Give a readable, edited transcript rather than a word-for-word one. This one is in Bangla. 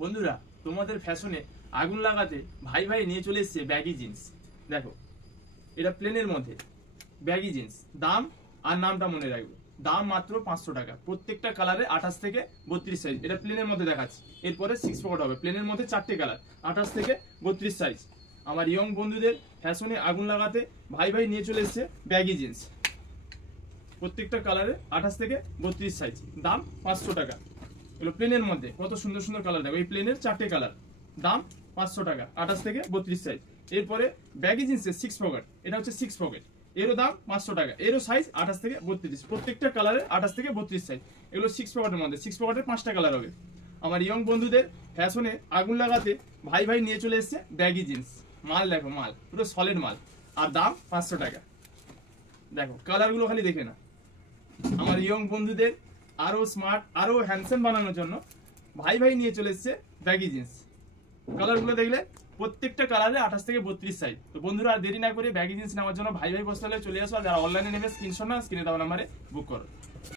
বন্ধুরা, তোমাদের ফ্যাশনে আগুন লাগাতে ভাই ভাই নিয়ে চলে এসেছে ব্যাগি জিন্স। দেখো, এটা প্লেনের মধ্যে ব্যাগি জিন্স। দাম আর নামটা মনে রাখবে, দাম মাত্র 500 টাকা। প্রত্যেকটা কালারে 28 থেকে 32 সাইজ। এটা প্লেনের মধ্যে দেখাচ্ছি, এরপরে 6 পকেট হবে। প্লেনের মধ্যে 4টে কালার, 28 থেকে 32 সাইজ। আমার ইয়ং বন্ধুদের ফ্যাশনে আগুন লাগাতে ভাই ভাই নিয়ে চলে এসেছে ব্যাগি জিন্স। প্রত্যেকটা কালারে 28 থেকে 32 সাইজ, দাম 500 টাকা। এগুলো প্লেনের মধ্যে কত সুন্দর সুন্দর কালার। দেখো, এই প্লেনের 4টে কালার, দাম 500 টাকা, 28 থেকে 32 সাইজ। এরপরে ব্যাগি জিন্সের 6 পকেট, এটা হচ্ছে 6 পকেট, এরও দাম 500 টাকা। এরও সাইজ 28 থেকে 32, প্রত্যেকটা কালারে 28 থেকে 32 সাইজ। এগুলো 6 পকেটের মধ্যে, 6 পকেটের 5টা কালার হবে। আমার ইয়ং বন্ধুদের ফ্যাশনে আগুন লাগাতে ভাই ভাই নিয়ে চলে এসেছে ব্যাগি জিন্স। মাল দেখো, মাল পুরো সলিড মাল, আর দাম 500 টাকা। দেখো কালারগুলো খালি দেখে না। আমার ইয়ং বন্ধুদের আরো স্মার্ট, আরো হ্যান্ডসাম বানানোর জন্য ভাই ভাই নিয়ে চলে এসেছে ব্যাগি জিন্স। কালারগুলো দেখলে প্রত্যেকটা কালারে 28 থেকে 32 সাইজ। তো বন্ধুরা, আর দেরি না করে ব্যাগি জিন্স নেওয়ার জন্য ভাই ভাই বসতে হলে চলে আসো। আর যারা অনলাইনে নেবে স্ক্রিনশট না, স্ক্রিনে দেওয়া নাম্বারে বুক করো।